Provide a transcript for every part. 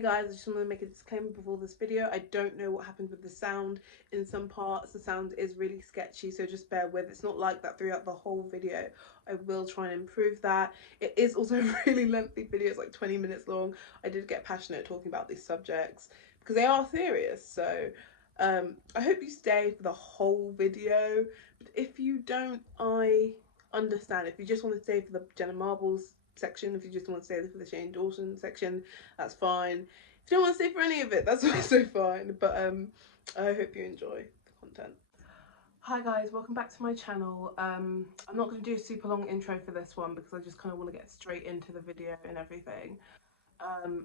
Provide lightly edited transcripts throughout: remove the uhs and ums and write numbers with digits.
Hey guys, I just want to make a disclaimer before this video. I don't know what happened with the sound. In some parts, the sound is really sketchy, so just bear with. It's not like that throughout the whole video. I will try and improve that. It is also a really lengthy video. It's like 20 minutes long. I did get passionate talking about these subjects because they are serious. So I hope you stay for the whole video. But if you don't, I understand. If you just want to stay for the Jenna Marbles section, if you just want to stay for the Shane Dawson section, that's fine. If you don't want to stay for any of it, that's also fine. But I hope you enjoy the content. Hi guys, welcome back to my channel. I'm not going to do a super long intro for this one because I just kind of want to get straight into the video and everything.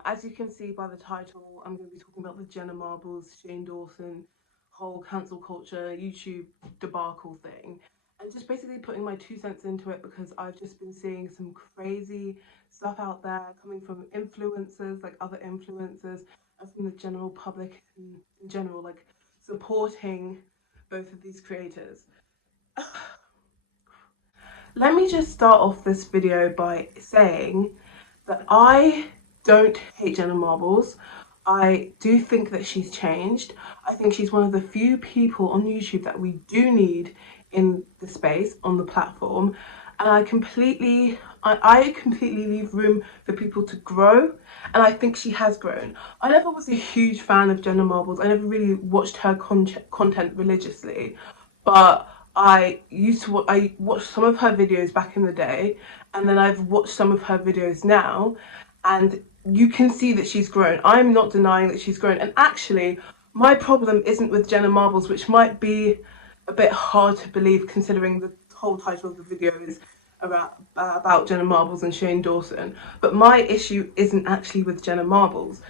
As you can see by the title, I'm going to be talking about the Jenna Marbles, Shane Dawson, whole cancel culture, YouTube debacle thing. And just basically putting my 2 cents into it because I've just been seeing some crazy stuff out there coming from influencers, like other influencers, and from the general public in general, like supporting both of these creators. Let me just start off this video by saying that I don't hate Jenna Marbles. I do think that she's changed. I think she's one of the few people on YouTube that we do need in the space, on the platform. And I completely leave room for people to grow, and I think she has grown. I never was a huge fan of Jenna Marbles. I never really watched her content religiously, but I watched some of her videos back in the day, and then I've watched some of her videos now, and you can see that she's grown. I'm not denying that she's grown. And actually, my problem isn't with Jenna Marbles, which might be a bit hard to believe considering the whole title of the video is about Jenna Marbles and Shane Dawson. But my issue isn't actually with Jenna Marbles.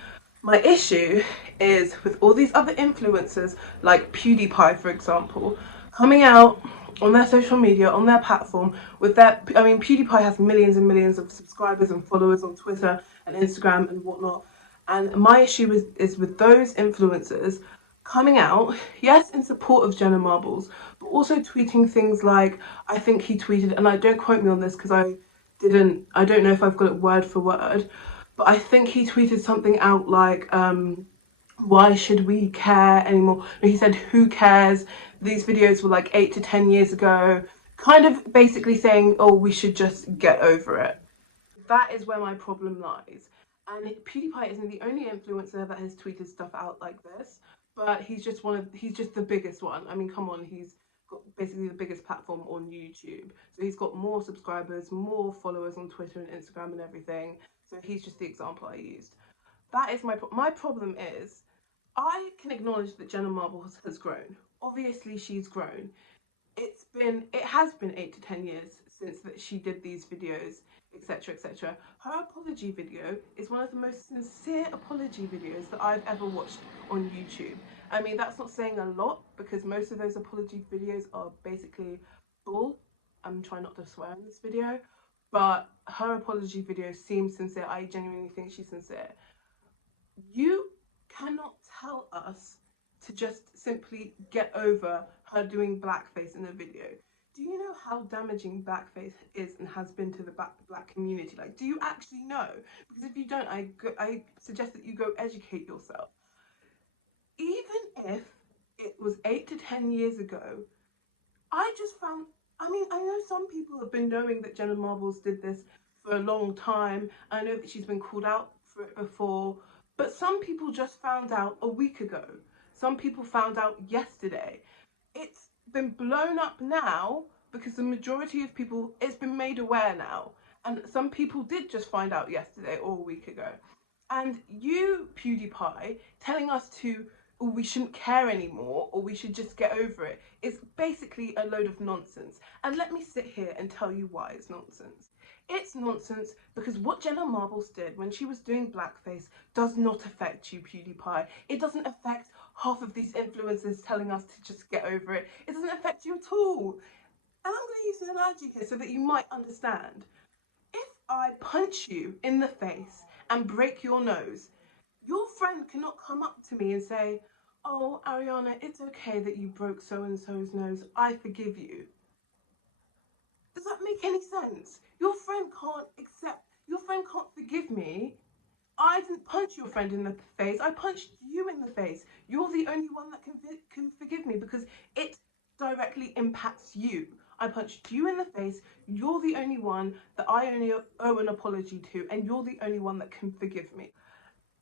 My issue is with all these other influencers, like PewDiePie, for example, coming out on their social media, on their platform, with their, I mean, PewDiePie has millions and millions of subscribers and followers on Twitter and Instagram and whatnot. And my issue is with those influencers coming out, yes, in support of Jenna Marbles, but also tweeting things like, I think he tweeted, and I don't quote me on this because I don't know if I've got it word for word, but I think he tweeted something out like, why should we care anymore? No, he said, who cares? These videos were like 8 to 10 years ago. Kind of basically saying, oh, we should just get over it. That is where my problem lies. And PewDiePie isn't the only influencer that has tweeted stuff out like this, but he's just the biggest one. I mean, come on, he's got basically the biggest platform on YouTube. So he's got more subscribers, more followers on Twitter and Instagram and everything. So he's just the example I used. That is my problem is I can acknowledge that Jenna Marbles has grown. Obviously, she's grown. It has been 8 to 10 years since that she did these videos, etc., etc. Her apology video is one of the most sincere apology videos that I've ever watched on YouTube. I mean, that's not saying a lot because most of those apology videos are basically bull. I'm trying not to swear in this video, but her apology video seems sincere. I genuinely think she's sincere. You cannot tell us to just simply get over her doing blackface in a video. Do you know how damaging blackface is and has been to the black community? Like, do you actually know? Because if you don't, I suggest that you go educate yourself. Even if it was 8 to 10 years ago, I just found, I mean, I know some people have been knowing that Jenna Marbles did this for a long time. I know that she's been called out for it before, but some people just found out a week ago. Some people found out yesterday. It's been blown up now because the majority of people, it's been made aware now. And some people did just find out yesterday or a week ago. And you, PewDiePie, telling us to, oh, we shouldn't care anymore or we should just get over it is basically a load of nonsense. And let me sit here and tell you why it's nonsense. It's nonsense because what Jenna Marbles did when she was doing blackface does not affect you, PewDiePie. It doesn't affect half of these influencers telling us to just get over it. It doesn't affect you at all. And I'm going to use an analogy here so that you might understand. If I punch you in the face and break your nose, your friend cannot come up to me and say, oh, Ariana, it's okay that you broke so-and-so's nose. I forgive you. Does that make any sense? Your friend can't forgive me I didn't punch your friend in the face. I punched you in the face. You're the only one that can forgive me because it directly impacts you. I punched you in the face. You're the only one that I only owe an apology to, and you're the only one that can forgive me.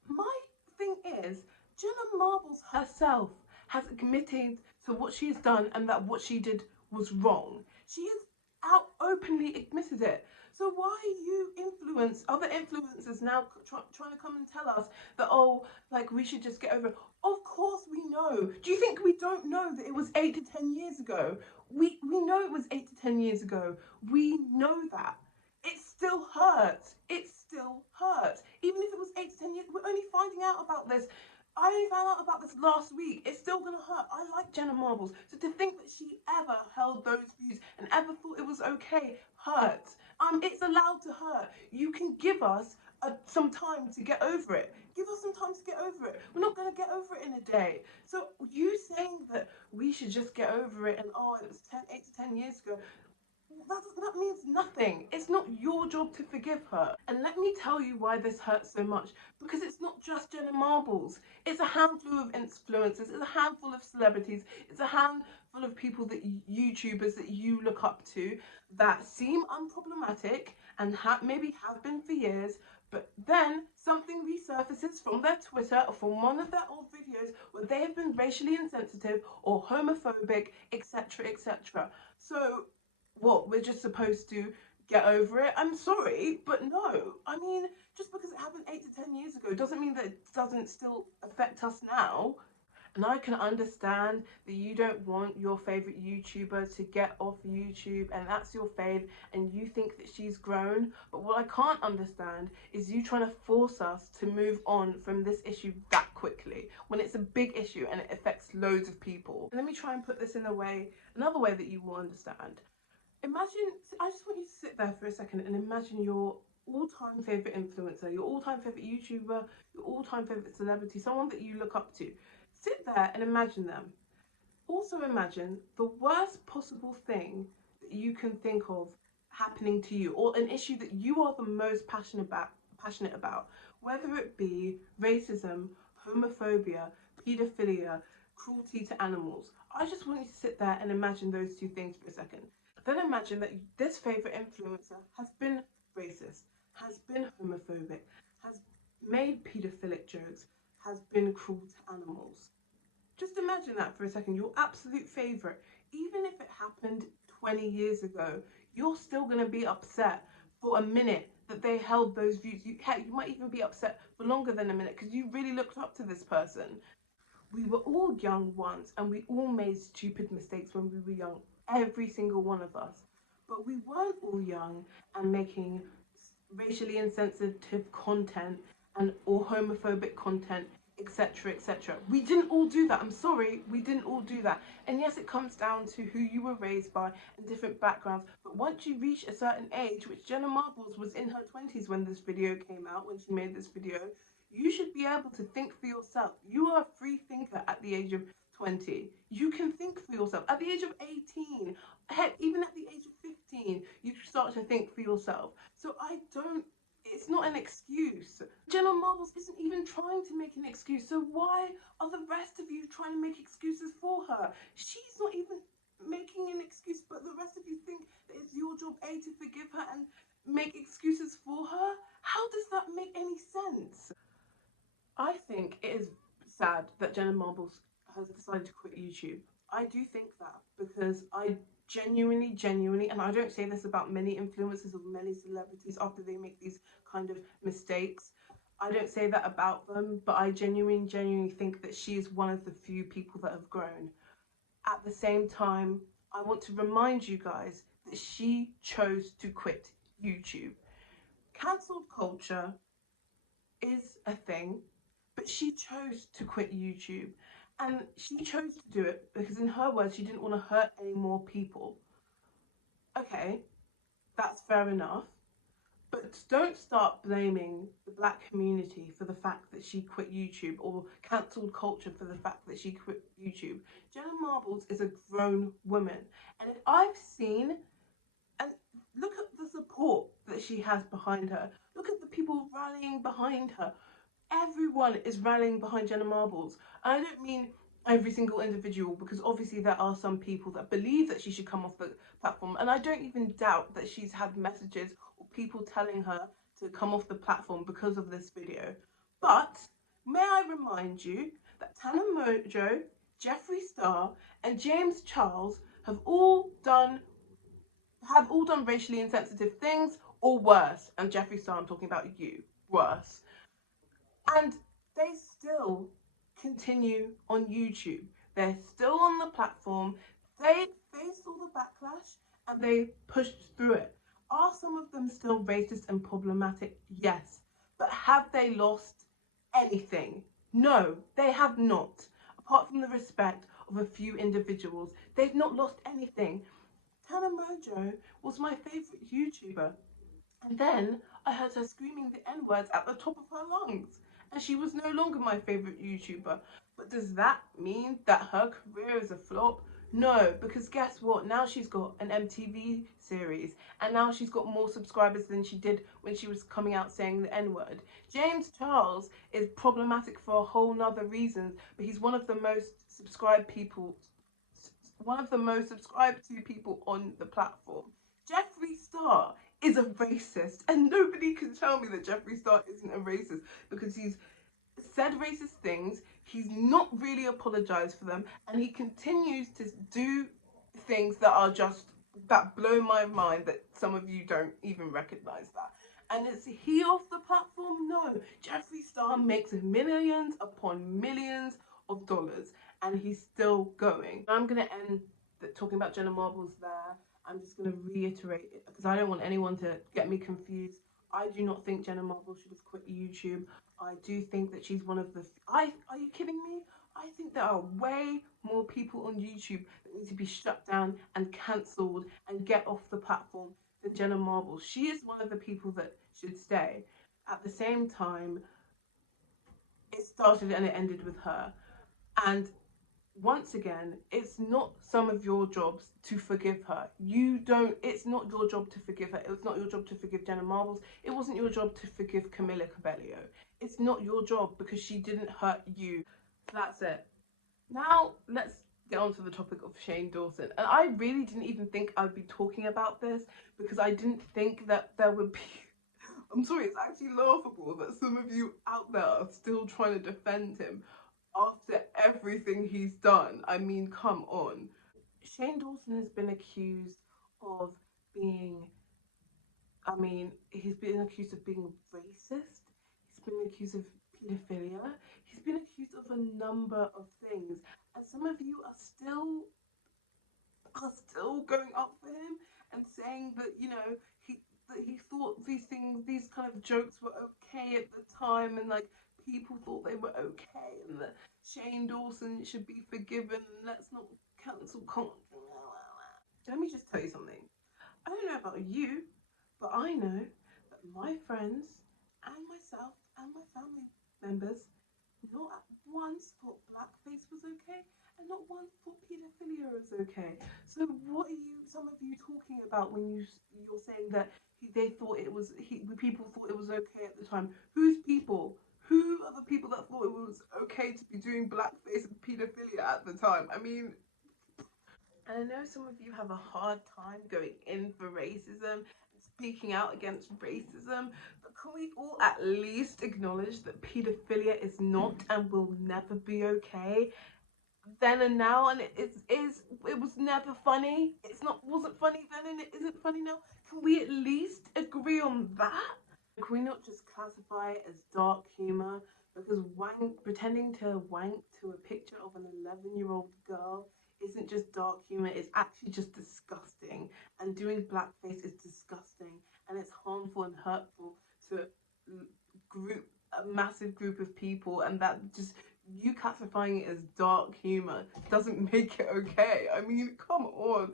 My thing is, Jenna Marbles herself has admitted to what she's done and that what she did was wrong. She has out openly admitted it. So why are you other influencers now trying to come and tell us that, oh, like we should just get over it? Of course we know. Do you think we don't know that it was 8 to 10 years ago? We know it was 8 to 10 years ago. We know that. It still hurts. It still hurts. Even if it was 8 to 10 years, we're only finding out about this. I only found out about this last week. It's still gonna hurt. I like Jenna Marbles. So to think that she ever held those views and ever thought it was okay hurts. It's allowed to hurt. You can give us some time to get over it. Give us some time to get over it. We're not gonna get over it in a day. So you saying that we should just get over it and oh, it was 8 to 10 years ago, that means nothing. It's not your job to forgive her. And let me tell you why this hurts so much. Because it's not just Jenna Marbles. It's a handful of influencers. It's a handful of celebrities. It's a handful of people that YouTubers that you look up to that seem unproblematic and maybe have been for years. But then something resurfaces from their Twitter or from one of their old videos where they have been racially insensitive or homophobic, etc., etc. So what, we're just supposed to get over it? I'm sorry, but no. I mean, just because it happened 8 to 10 years ago doesn't mean that it doesn't still affect us now. And I can understand that you don't want your favorite YouTuber to get off YouTube and that's your fave and you think that she's grown. But what I can't understand is you trying to force us to move on from this issue that quickly when it's a big issue and it affects loads of people. And let me try and put this in another way that you will understand. Imagine, I just want you to sit there for a second and imagine your all-time favorite influencer, your all-time favorite YouTuber, your all-time favorite celebrity, someone that you look up to. Sit there and imagine them. Also imagine the worst possible thing that you can think of happening to you, or an issue that you are the most passionate about, whether it be racism, homophobia, paedophilia, cruelty to animals. I just want you to sit there and imagine those two things for a second. Then imagine that this favourite influencer has been racist, has been homophobic, has made paedophilic jokes, has been cruel to animals. Just imagine that for a second. Your absolute favourite, even if it happened 20 years ago, you're still going to be upset for a minute that they held those views. You might even be upset for longer than a minute because you really looked up to this person. We were all young once and we all made stupid mistakes when we were young, every single one of us. But we weren't all young and making racially insensitive content and or homophobic content, etc., etc. We didn't all do that. I'm sorry, we didn't all do that. And yes, it comes down to who you were raised by and different backgrounds. But once you reach a certain age, which Jenna Marbles was in her 20s when this video came out, when she made this video, you should be able to think for yourself. You are a free thinker at the age of 20. You can think for yourself. At the age of 18, heck, even at the age of 15, you start to think for yourself. So it's not an excuse. Jenna Marbles isn't even trying to make an excuse. So why are the rest of you trying to make excuses for her? She's not even making an excuse, but the rest of you think that it's your job, A, to forgive her and make excuses for her? How does that make any sense? I think it is sad that Jenna Marbles has decided to quit YouTube. I do think that because I genuinely, and I don't say this about many influencers or many celebrities after they make these kind of mistakes. I don't say that about them, but I genuinely think that she is one of the few people that have grown. At the same time, I want to remind you guys that she chose to quit YouTube. Cancelled culture is a thing, but she chose to quit YouTube. And she chose to do it because, in her words, she didn't want to hurt any more people. Okay, that's fair enough. But don't start blaming the black community for the fact that she quit YouTube or cancelled culture for the fact that she quit YouTube. Jenna Marbles is a grown woman. And if I've seen, and look at the support that she has behind her. Look at the people rallying behind her. Everyone is rallying behind Jenna Marbles. And I don't mean every single individual, because obviously there are some people that believe that she should come off the platform, and I don't even doubt that she's had messages or people telling her to come off the platform because of this video. But may I remind you that Tana Mojo, Jeffree Star, and James Charles have all done racially insensitive things, or worse. And Jeffree Star, I'm talking about you, worse. And they still continue on YouTube. They're still on the platform. They faced all the backlash and they pushed through it. Are some of them still racist and problematic? Yes. But have they lost anything? No, they have not. Apart from the respect of a few individuals, they've not lost anything. Tana Mojo was my favourite YouTuber. And then I heard her screaming the N words at the top of her lungs, and she was no longer my favourite YouTuber. But does that mean that her career is a flop? No, because guess what? Now she's got an MTV series, and now she's got more subscribers than she did when she was coming out saying the N word. James Charles is problematic for a whole nother reason, but he's one of the most subscribed to people on the platform. Jeffree Star is a racist, and nobody can tell me that Jeffree Star isn't a racist, because he's said racist things, he's not really apologized for them, and he continues to do things that blow my mind, that some of you don't even recognize that. And is he off the platform? No. Jeffree Star makes millions upon millions of dollars, and he's still going. I'm gonna end talking about Jenna Marbles there. I'm just gonna reiterate it because I don't want anyone to get me confused. I do not think Jenna Marbles should have quit YouTube. I do think that she's one of the. Are you kidding me? I think there are way more people on YouTube that need to be shut down and cancelled and get off the platform than Jenna Marbles. She is one of the people that should stay. At the same time, it started and it ended with her. And once again, it's not some of your jobs to forgive her. It's not your job to forgive her. It was not your job to forgive Jenna Marbles. It wasn't your job to forgive Camila Cabello. It's not your job because she didn't hurt you. That's it. Now, let's get on to the topic of Shane Dawson. And I really didn't even think I'd be talking about this because I didn't think that there would be. I'm sorry, it's actually laughable that some of you out there are still trying to defend him after everything he's done. I mean, come on. Shane Dawson has been accused of being, he's been accused of being racist. He's been accused of paedophilia. He's been accused of a number of things. And some of you are still going up for him and saying that, he thought these kind of jokes were okay at the time, and like people thought they were okay, and that Shane Dawson should be forgiven, and let's not cancel culture. Let me just tell you something. I don't know about you, but I know that my friends and myself and my family members not once thought blackface was okay, and not once thought paedophilia was okay. So what are some of you talking about when you're saying that they thought it was people thought it was okay at the time? Who's people? Who are the people that thought it was okay to be doing blackface and paedophilia at the time? I mean, and I know some of you have a hard time going in for racism, speaking out against racism, but can we all at least acknowledge that paedophilia is not and will never be okay? Then and now, and it was never funny. Wasn't funny then, and it isn't funny now. Can we at least agree on that? Can we not just classify it as dark humor? Because pretending to wank to a picture of an 11-year-old girl isn't just dark humor, it's actually just disgusting. And doing blackface is disgusting, and it's harmful and hurtful to a massive group of people, and that just you classifying it as dark humor doesn't make it okay. I mean, come on,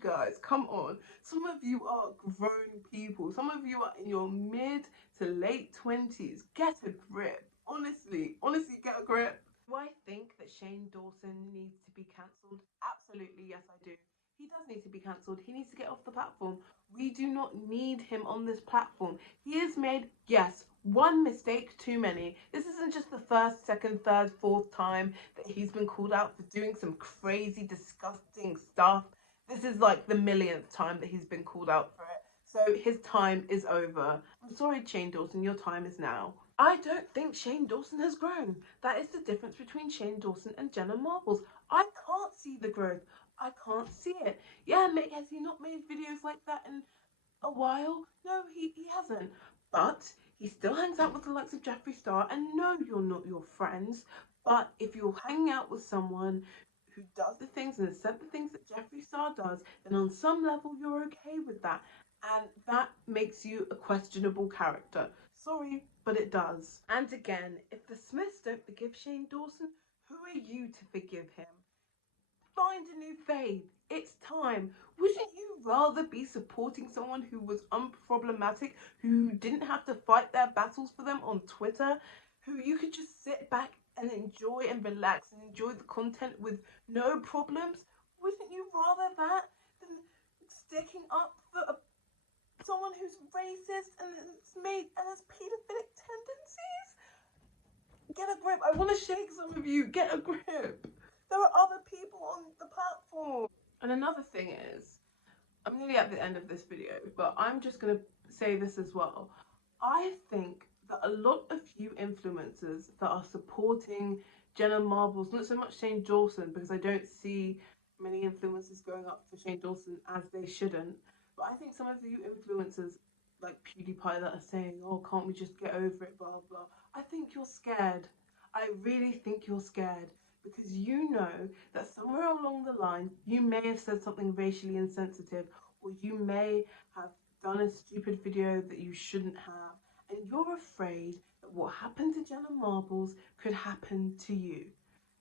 guys, come on. Some of you are grown people. Some of you are in your mid to late 20s. Get a grip. Honestly, get a grip. Do I think that Shane Dawson needs to be cancelled? Absolutely, yes, I do. He does need to be cancelled. He needs to get off the platform. We do not need him on this platform. He has made, yes, one mistake too many. This isn't just the first, second, third, fourth time that he's been called out for doing some crazy, disgusting stuff. This is like the millionth time that he's been called out for it. So his time is over. I'm sorry, Shane Dawson, your time is now. I don't think Shane Dawson has grown. That is the difference between Shane Dawson and Jenna Marbles. I can't see the growth. I can't see it. Yeah, mate, has he not made videos like that in a while? No, he hasn't. But he still hangs out with the likes of Jeffree Star, and no, you're not your friends. But if you're hanging out with someone who does the things and has said the things that Jeffree Star does, then on some level you're okay with that. And that makes you a questionable character. Sorry, but it does. And again, if the Smiths don't forgive Shane Dawson, who are you to forgive him? Find a new fave. It's time. Wouldn't you rather be supporting someone who was unproblematic, who didn't have to fight their battles for them on Twitter, who you could just sit back and enjoy and relax and enjoy the content with no problems? Wouldn't you rather that than sticking up for someone who's racist and has paedophilic tendencies? Get a grip. I want to shake some of you. Get a grip. There are other people on the platform. And another thing is, I'm nearly at the end of this video, but I'm just going to say this as well. I think that a lot of you influencers that are supporting Jenna Marbles, not so much Shane Dawson, because I don't see many influencers going up for Shane Dawson as they shouldn't, but I think some of you influencers like PewDiePie that are saying, oh, can't we just get over it, blah, blah. I think you're scared. I really think you're scared because you know that somewhere along the line you may have said something racially insensitive, or you may have done a stupid video that you shouldn't have, and you're afraid that what happened to Jenna Marbles could happen to you.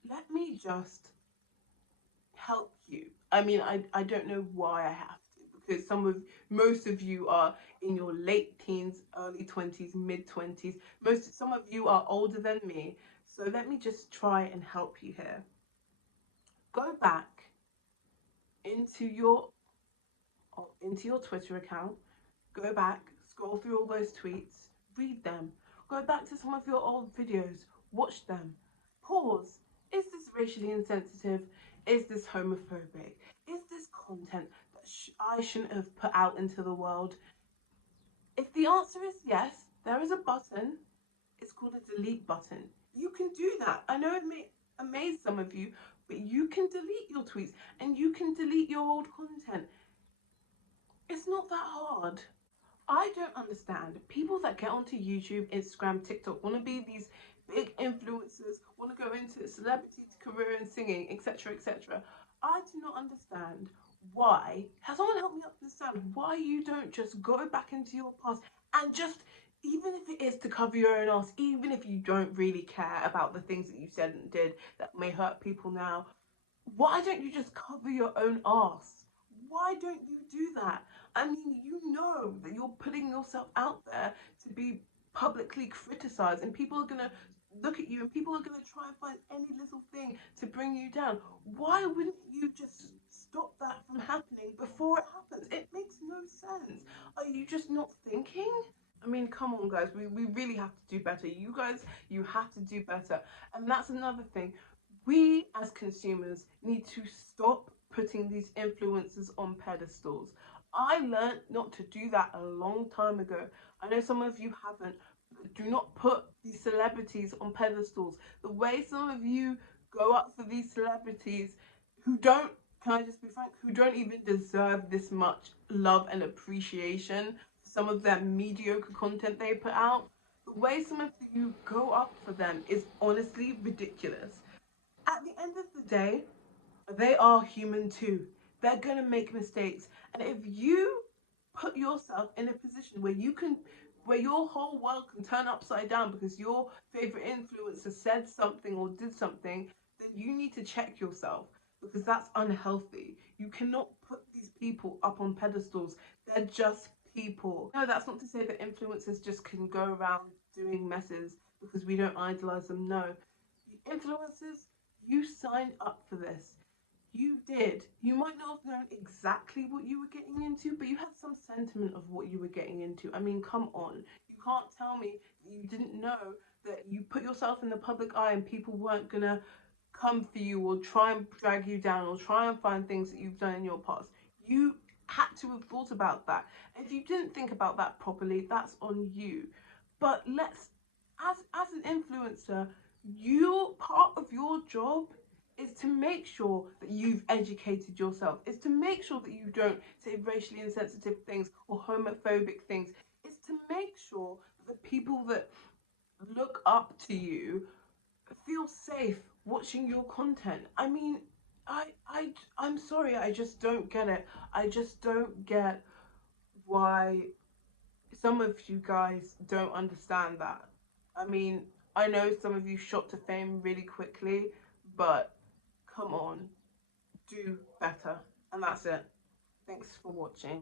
Let me just help you. I mean, I don't know why I have to, because most of you are in your late teens, early 20s, mid 20s. Some of you are older than me. So let me just try and help you here. Go back into your Twitter account. Go back, scroll through all those tweets, read them. Go back to some of your old videos, watch them. Pause. Is this racially insensitive? Is this homophobic? Is this content that I shouldn't have put out into the world? If the answer is yes, there is a button. It's called a delete button. You can do that. I know it may amaze some of you, but you can delete your tweets and you can delete your old content. It's not that hard. I don't understand people that get onto YouTube, Instagram, TikTok, want to be these big influencers, want to go into celebrity career and singing, etc., etc. I do not understand why. Has someone helped me understand why you don't just go back into your past and just, even if it is to cover your own ass, even if you don't really care about the things that you said and did that may hurt people now, why don't you just cover your own ass? Why don't you do that? I mean, you know that you're putting yourself out there to be publicly criticized, and people are gonna look at you and people are gonna try and find any little thing to bring you down. Why wouldn't you just stop that from happening before it happens? It makes no sense. Are you just not thinking? I mean, come on, guys. We really have to do better. You guys, you have to do better. And that's another thing. We as consumers need to stop putting these influencers on pedestals. I learned not to do that a long time ago. I know some of you haven't. But do not put these celebrities on pedestals. The way some of you go up for these celebrities who don't, can I just be frank, who don't even deserve this much love and appreciation for some of their mediocre content they put out. The way some of you go up for them is honestly ridiculous. At the end of the day, they are human too. They're gonna make mistakes. And if you put yourself in a position where your whole world can turn upside down because your favorite influencer said something or did something, then you need to check yourself because that's unhealthy. You cannot put these people up on pedestals. They're just people. No, that's not to say that influencers just can go around doing messes because we don't idolize them. No. Influencers, you signed up for this. You did. You might not have known exactly what you were getting into, but you had some sentiment of what you were getting into. I mean, come on. You can't tell me that you didn't know that you put yourself in the public eye and people weren't gonna come for you or try and drag you down or try and find things that you've done in your past. You had to have thought about that. If you didn't think about that properly, that's on you. But let's, as an influencer, you part of your job is to make sure that you've educated yourself. Is to make sure that you don't say racially insensitive things or homophobic things. It's to make sure that the people that look up to you feel safe watching your content. I mean, I'm sorry, I just don't get it. I just don't get why some of you guys don't understand that. I mean, I know some of you shot to fame really quickly, but come on, do better. And that's it. Thanks for watching.